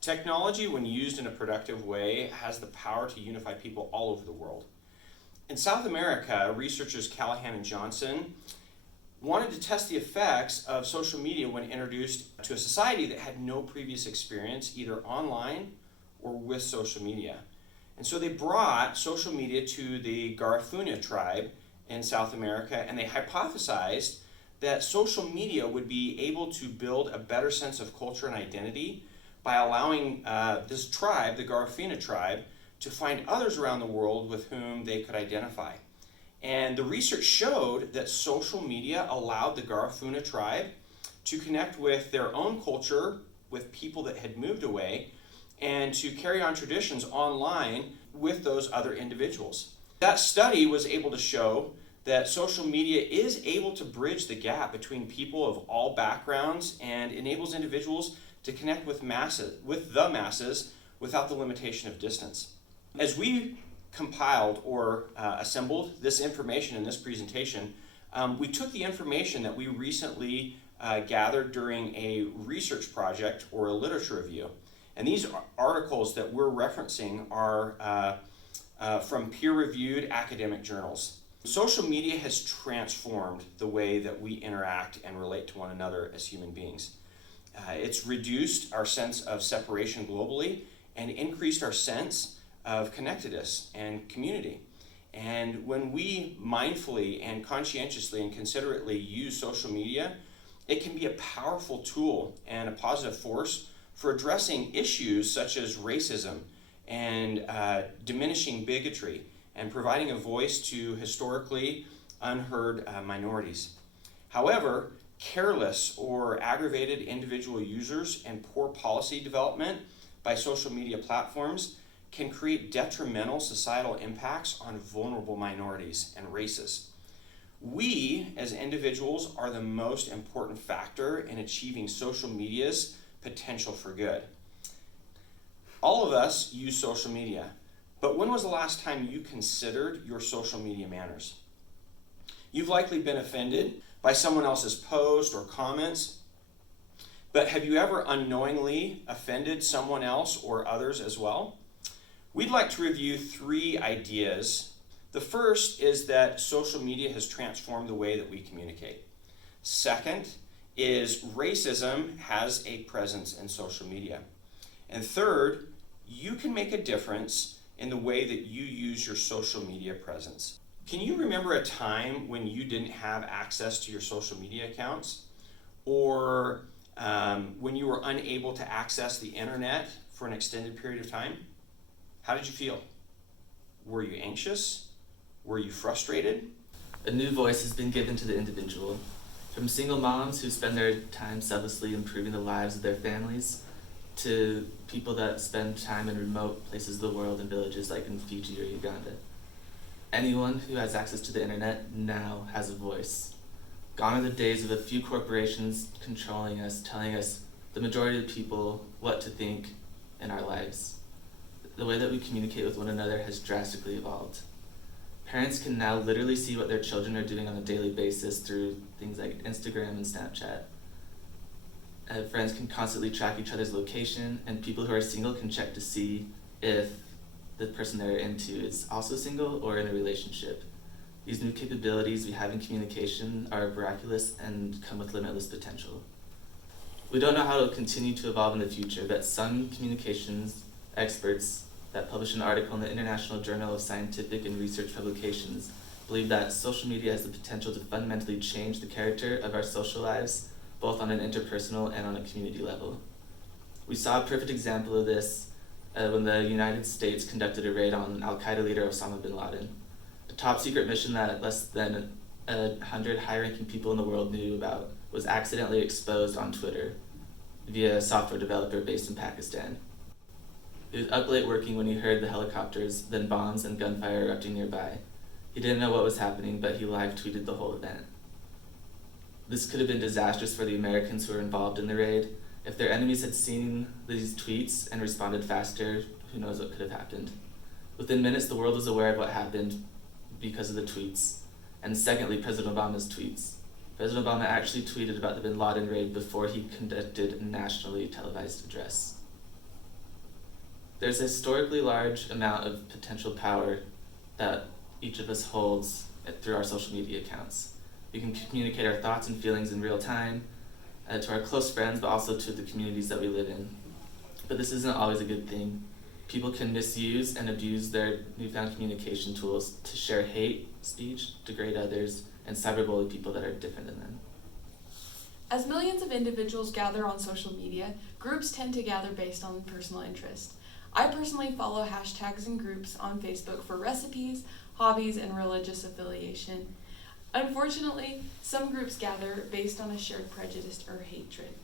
Technology, when used in a productive way, has the power to unify people all over the world. In South America, researchers Callahan and Johnson wanted to test the effects of social media when introduced to a society that had no previous experience either online or with social media. And so they brought social media to the Garifuna tribe in South America, and they hypothesized that social media would be able to build a better sense of culture and identity by allowing this tribe, the Garifuna tribe, to find others around the world with whom they could identify. And the research showed that social media allowed the Garifuna tribe to connect with their own culture, with people that had moved away, and to carry on traditions online with those other individuals. That study was able to show that social media is able to bridge the gap between people of all backgrounds and enables individuals to connect with the masses without the limitation of distance. As we compiled or assembled this information in this presentation, we took the information that we recently gathered during a research project or a literature review. And these articles that we're referencing are from peer-reviewed academic journals. Social media has transformed the way that we interact and relate to one another as human beings. It's reduced our sense of separation globally and increased our sense of connectedness and community. And when we mindfully and conscientiously and considerately use social media, it can be a powerful tool and a positive force for addressing issues such as racism and diminishing bigotry and providing a voice to historically unheard minorities. However, careless or aggravated individual users and poor policy development by social media platforms can create detrimental societal impacts on vulnerable minorities and races. We, as individuals, are the most important factor in achieving social media's potential for good. All of us use social media, but when was the last time you considered your social media manners? You've likely been offended by someone else's post or comments, but have you ever unknowingly offended someone else or others as well? We'd like to review 3 ideas. The first is that social media has transformed the way that we communicate. Second is racism has a presence in social media. And third, you can make a difference in the way that you use your social media presence. Can you remember a time when you didn't have access to your social media accounts? Or when you were unable to access the internet for an extended period of time? How did you feel? Were you anxious? Were you frustrated? A new voice has been given to the individual. From single moms who spend their time selflessly improving the lives of their families, to people that spend time in remote places of the world in villages like in Fiji or Uganda. Anyone who has access to the internet now has a voice. Gone are the days of a few corporations controlling us, telling us, the majority of people, what to think in our lives. The way that we communicate with one another has drastically evolved. Parents can now literally see what their children are doing on a daily basis through things like Instagram and Snapchat. Friends can constantly track each other's location, and people who are single can check to see if the person they're into is also single or in a relationship. These new capabilities we have in communication are miraculous and come with limitless potential. We don't know how it will continue to evolve in the future, but some communications experts that publish an article in the International Journal of Scientific and Research Publications believe that social media has the potential to fundamentally change the character of our social lives, both on an interpersonal and on a community level. We saw a perfect example of this when the United States conducted a raid on Al-Qaeda leader Osama bin Laden, a top secret mission that less than 100 high-ranking people in the world knew about was accidentally exposed on Twitter via a software developer based in Pakistan. He was up late working when he heard the helicopters, then bombs and gunfire erupting nearby. He didn't know what was happening, but he live tweeted the whole event. This could have been disastrous for the Americans who were involved in the raid. If their enemies had seen these tweets and responded faster, who knows what could have happened. Within minutes, the world was aware of what happened because of the tweets. And secondly, President Obama's tweets. President Obama actually tweeted about the bin Laden raid before he conducted a nationally televised address. There's a historically large amount of potential power that each of us holds through our social media accounts. We can communicate our thoughts and feelings in real time to our close friends, but also to the communities that we live in. But this isn't always a good thing. People can misuse and abuse their newfound communication tools to share hate speech, degrade others, and cyberbully people that are different than them. As millions of individuals gather on social media, groups tend to gather based on personal interest. I personally follow hashtags and groups on Facebook for recipes, hobbies, and religious affiliation. Unfortunately, some groups gather based on a shared prejudice or hatred.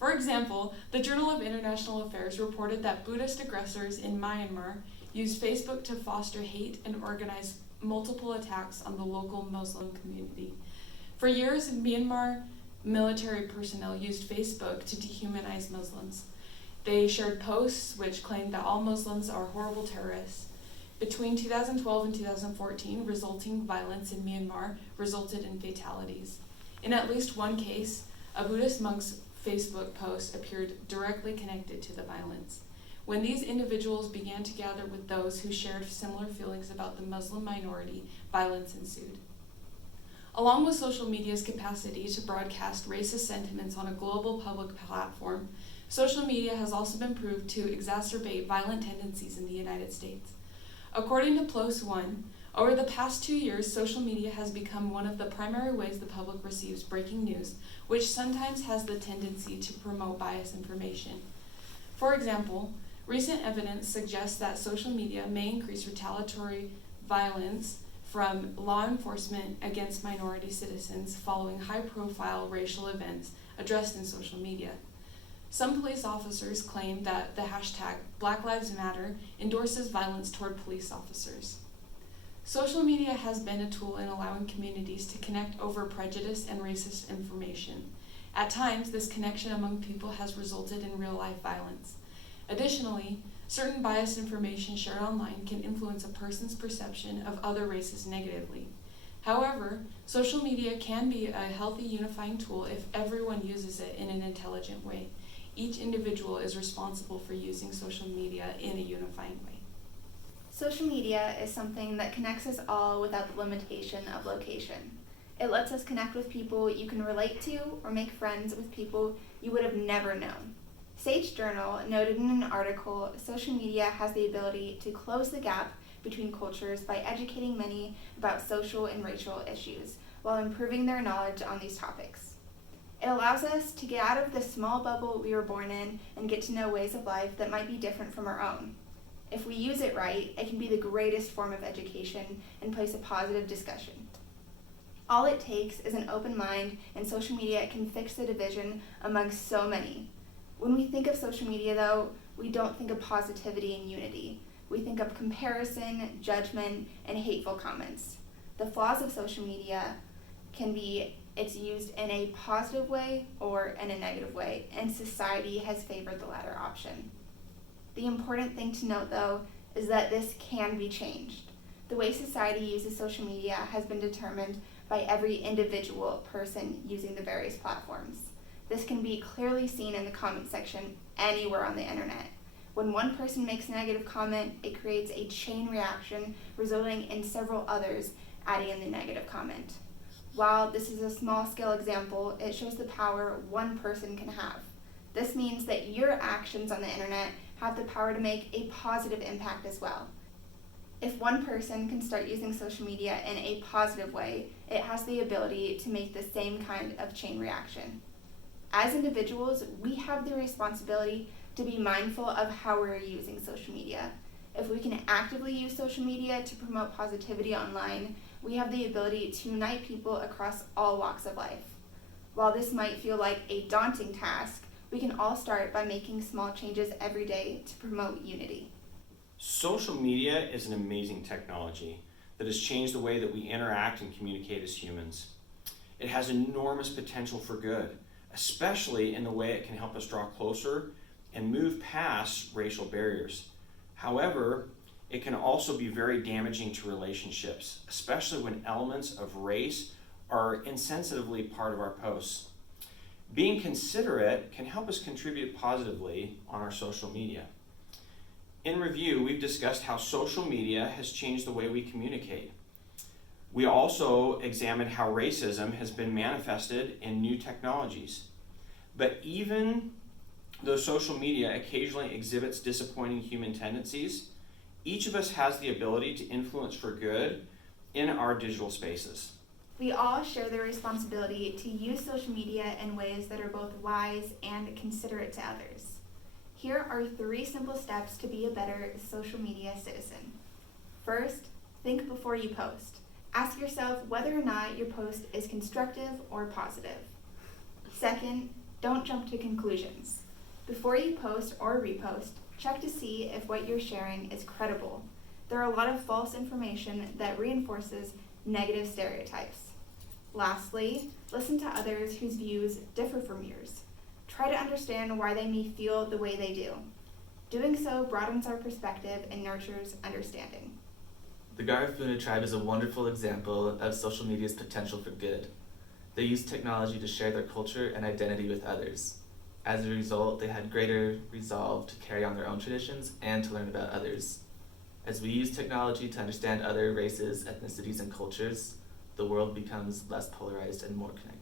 For example, the Journal of International Affairs reported that Buddhist aggressors in Myanmar used Facebook to foster hate and organize multiple attacks on the local Muslim community. For years, Myanmar military personnel used Facebook to dehumanize Muslims. They shared posts which claimed that all Muslims are horrible terrorists. Between 2012 and 2014, resulting violence in Myanmar resulted in fatalities. In at least one case, a Buddhist monk's Facebook post appeared directly connected to the violence. When these individuals began to gather with those who shared similar feelings about the Muslim minority, violence ensued. Along with social media's capacity to broadcast racist sentiments on a global public platform, social media has also been proved to exacerbate violent tendencies in the United States. According to PLOS One, over the past 2 years, social media has become one of the primary ways the public receives breaking news, which sometimes has the tendency to promote biased information. For example, recent evidence suggests that social media may increase retaliatory violence from law enforcement against minority citizens following high-profile racial events addressed in social media. Some police officers claim that the hashtag Black Lives Matter endorses violence toward police officers. Social media has been a tool in allowing communities to connect over prejudice and racist information. At times, this connection among people has resulted in real-life violence. Additionally, certain biased information shared online can influence a person's perception of other races negatively. However, social media can be a healthy unifying tool if everyone uses it in an intelligent way. Each individual is responsible for using social media in a unifying way. Social media is something that connects us all without the limitation of location. It lets us connect with people you can relate to or make friends with people you would have never known. Sage Journal noted in an article, social media has the ability to close the gap between cultures by educating many about social and racial issues while improving their knowledge on these topics. It allows us to get out of the small bubble we were born in and get to know ways of life that might be different from our own. If we use it right, it can be the greatest form of education and place a positive discussion. All it takes is an open mind, and social media can fix the division amongst so many. When we think of social media, though, we don't think of positivity and unity. We think of comparison, judgment, and hateful comments. The flaws of social media can be it's used in a positive way or in a negative way, and society has favored the latter option. The important thing to note, though, is that this can be changed. The way society uses social media has been determined by every individual person using the various platforms. This can be clearly seen in the comment section anywhere on the internet. When one person makes a negative comment, it creates a chain reaction, resulting in several others adding in the negative comment. While this is a small-scale example, it shows the power one person can have. This means that your actions on the internet have the power to make a positive impact as well. If one person can start using social media in a positive way, it has the ability to make the same kind of chain reaction. As individuals, we have the responsibility to be mindful of how we're using social media. If we can actively use social media to promote positivity online, we have the ability to unite people across all walks of life. While this might feel like a daunting task, we can all start by making small changes every day to promote unity. Social media is an amazing technology that has changed the way that we interact and communicate as humans. It has enormous potential for good, especially in the way it can help us draw closer and move past racial barriers. However, it can also be very damaging to relationships, especially when elements of race are insensitively part of our posts. Being considerate can help us contribute positively on our social media. In review, we've discussed how social media has changed the way we communicate. We also examined how racism has been manifested in new technologies. But even though social media occasionally exhibits disappointing human tendencies, each of us has the ability to influence for good in our digital spaces. We all share the responsibility to use social media in ways that are both wise and considerate to others. Here are 3 simple steps to be a better social media citizen. First, think before you post. Ask yourself whether or not your post is constructive or positive. Second, don't jump to conclusions. Before you post or repost, check to see if what you're sharing is credible. There are a lot of false information that reinforces negative stereotypes. Lastly, listen to others whose views differ from yours. Try to understand why they may feel the way they do. Doing so broadens our perspective and nurtures understanding. The Garifuna tribe is a wonderful example of social media's potential for good. They used technology to share their culture and identity with others. As a result, they had greater resolve to carry on their own traditions and to learn about others. As we use technology to understand other races, ethnicities, and cultures, the world becomes less polarized and more connected.